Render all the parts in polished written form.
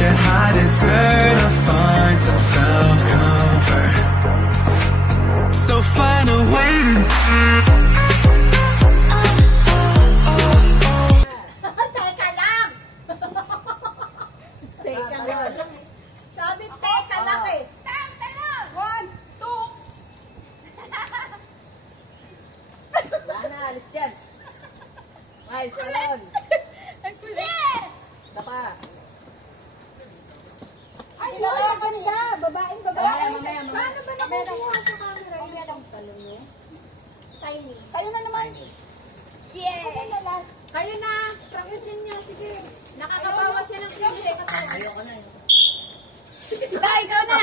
your high desert to find some self-comfort. So find a way to Teka lang! Teka lang. Sabi teka lang eh. Teka lang! 1, 2. Wala na, alis dyan. Ay, salon. Ang kulit! Dapa. Ay, wala banda. Babaeng babae. Mamaya. Paano ba nakukuha sa camera? Iyan ang talon mo. Tiny. Kayo na naman. Yeah! Kayo na. Practicein niyo. Sige. Nakakabawas siya ng klase. Ayoko na. Ikaw na.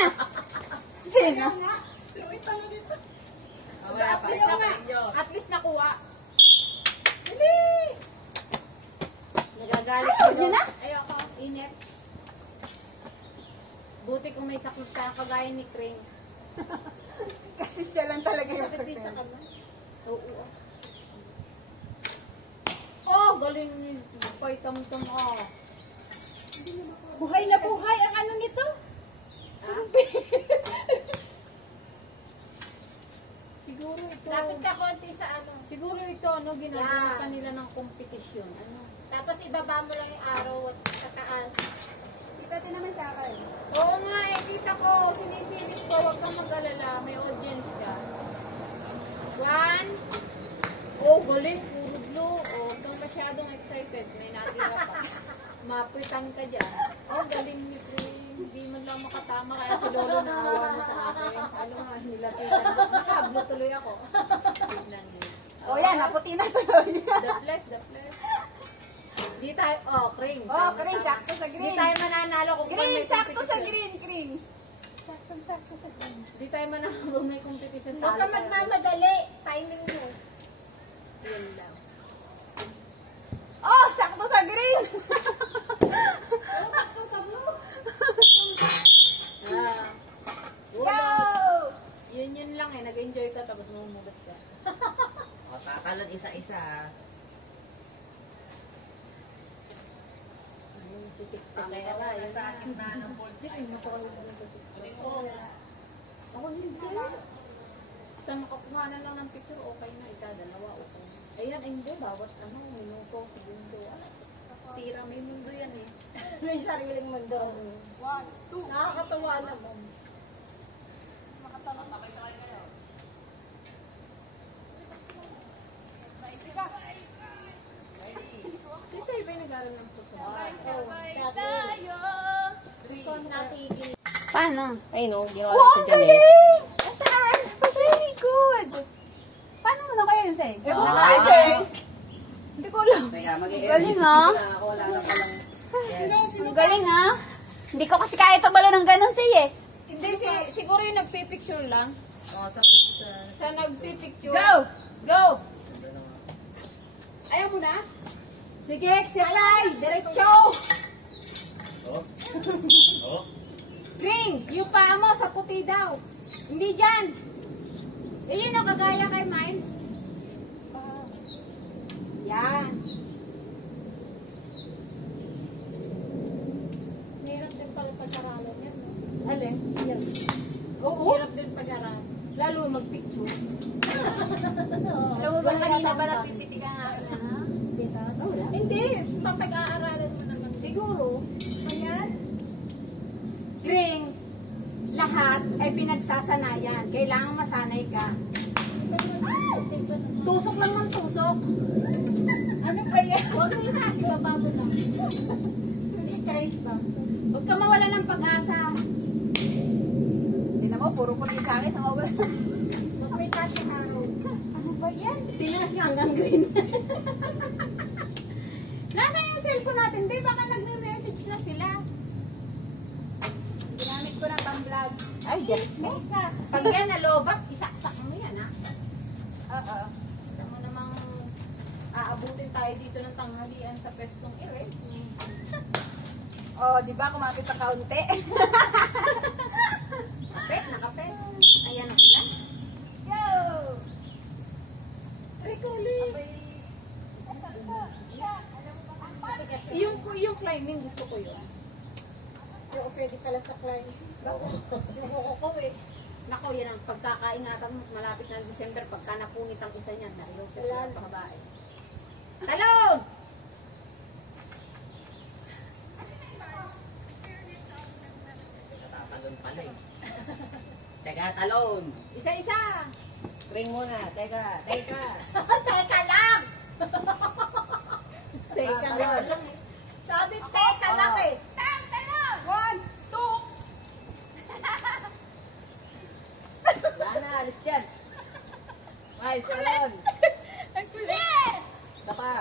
Sino? Wala pa. At least nakuha. Hindi! Nagagalit ko. Yun na? Ayoko. Init. Buti kung may sakit ka kagaya ni Crane. Kasi siya lang talaga yung Sakit din sa person. kanya. Oo. Oh, galing ni Boy Tamtam. Oh. Buhay na buhay ang ano nito? Siguro ito. Lapit ka konti sa ano. Siguro ito ano ginagawa pa nila ng kompetisyon. Ano? Tapos ibaba mo lang yung arrow at sa taas. Kita naman sa akin. Oo nga eh, kita ko, sinisilip ko, huwag kang mag-alala, may audience ka. 1. Oh, galing, puro blue. Oh, huwag kang masyadong excited, may natira pa. Mapitan ka dyan. Oh, galing ni Pring. Hindi man lang makatama, kaya si Lolo naawa mo sa akin. Ano nga, nilapitan mo. Nakablo tuloy ako. Tignan niyo. O yan, naputi na tuloy. The bless. Di tayo, oh, Kring. Oh, Kring, sakto sa Di green. tayo mananalo kung Green, may sakto sa competition. green. Sakto sa green. Di tayo mananalo kung may competition. Huwag ka magmamadali. Timing mo. Yun lang. Oh, sakto sa green. Ah. Go! Yun lang eh. Nag-enjoy ka tapos mamumulat ka. O, tatalon isa-isa. Ayun si TikTok. Pakita mo na sa akin na ng board. Ay, nakuha na sa TikTok. Ako hindi. Basta makakuha na lang ng picture, okay na. Isa, dalawa, okay. Ayan, ay hindi. Bawat ano, minuto, segundo. Tira, may mundo yan eh. May sariling mundo. 1, 2. Nakakatawa naman. Si Sylvie nag-aaral ng tutorial. Natigil. Paano? Ay no, ginawa Oh, ko ang dyan eh. galing! Saan? Very good! Paano mo na kayo, Sey? Hindi ko alam. Teka, Galing, ah. ako. Wala na palang. Yes. Ang galing, ah. Hindi ko kasi kaya tumalo ng ganun, Sey, eh. Hindi, siguro yung nagpipicture lang. O, sa Sa nagpipicture. Go! Go! Ayaw mo na? Sige, exercise! Diretso! Oh. Oh. Green, yung paa mo sa puti daw. Hindi dyan. Eh, yun ang kagaya kay Miles. Yan. Hirap din pala pag-aralan yan. No? Alin? Yan. Oo. Hirap din pag-aralan. Lalo magpicture. Alam mo ba kanina ba napipiti ka nga akin, ha? Hindi. Papag-aaralan mo naman. Siguro. Ayan. Green, lahat ay pinagsasanayan. Kailangan masanay ka. Tusok lang ng tusok. Ano pa yan? Huwag mo itaas. Ibaba mo lang. Straight pa. Huwag ka mawala ng pag-asa. Hindi naman, puro puti sa akin. Nakawala. Huwag mo itaas yung arrow. Ano ba yan? Tinas nga hanggang green. Nasaan yung cellphone natin? Babe, baka nagme-message na sila. Ginamit ko na pang-vlog. Ay, yes. Pag yan nalobat, isaksak mo yan, ha? Oo. Alam mo namang aabutin tayo dito ng tanghalian sa pestong ere. Oh, di ba? Kumapit pa kaunti. Nakapet, nakapet. Ayan na sila. Go! Recoli. Yung climbing, gusto ko yun. Hindi ako pwede pala sa client. Nakuha ko eh. Nako, yan ang pagkakaingatan mo. Malapit na December, pagka napunit ang isa niyan, nariyo sa Wala. babae. Talon! Tatalon pala eh. Teka, talon. Isa-isa! Ring muna. Teka. Teka lang! Teka Talon. lang. Sabi, teka lang eh. Teka lang! 1, 2. Wala na, alis dyan. Ay, talon. Ang kulit! Isa pa.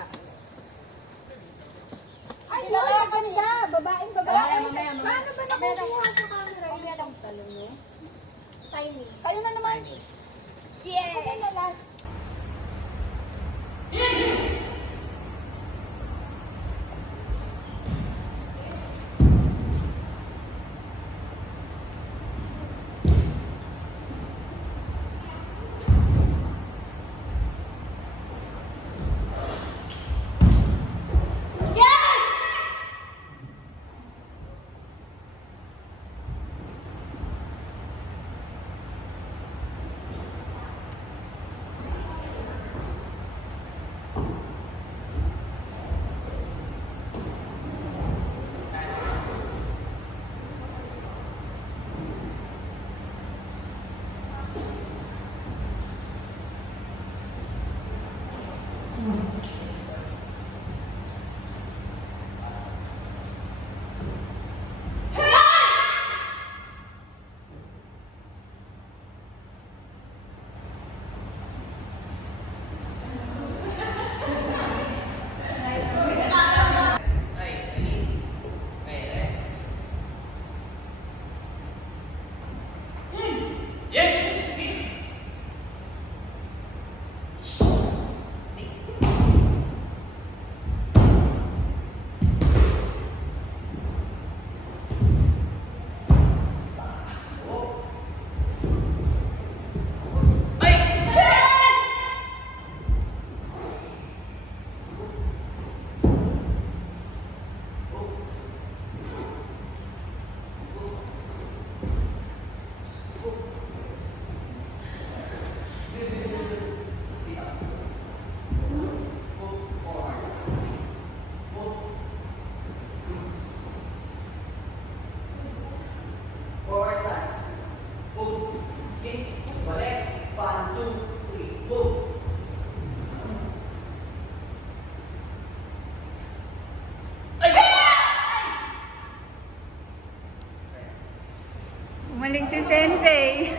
Ay, wala ganda. Babaeng babae. Mamaya. Paano ba nakukuha sa camera? Mamaya lang talon mo. Tiny. Kayo na naman. Yeah! Kayo na lang. Umaling si Sensei.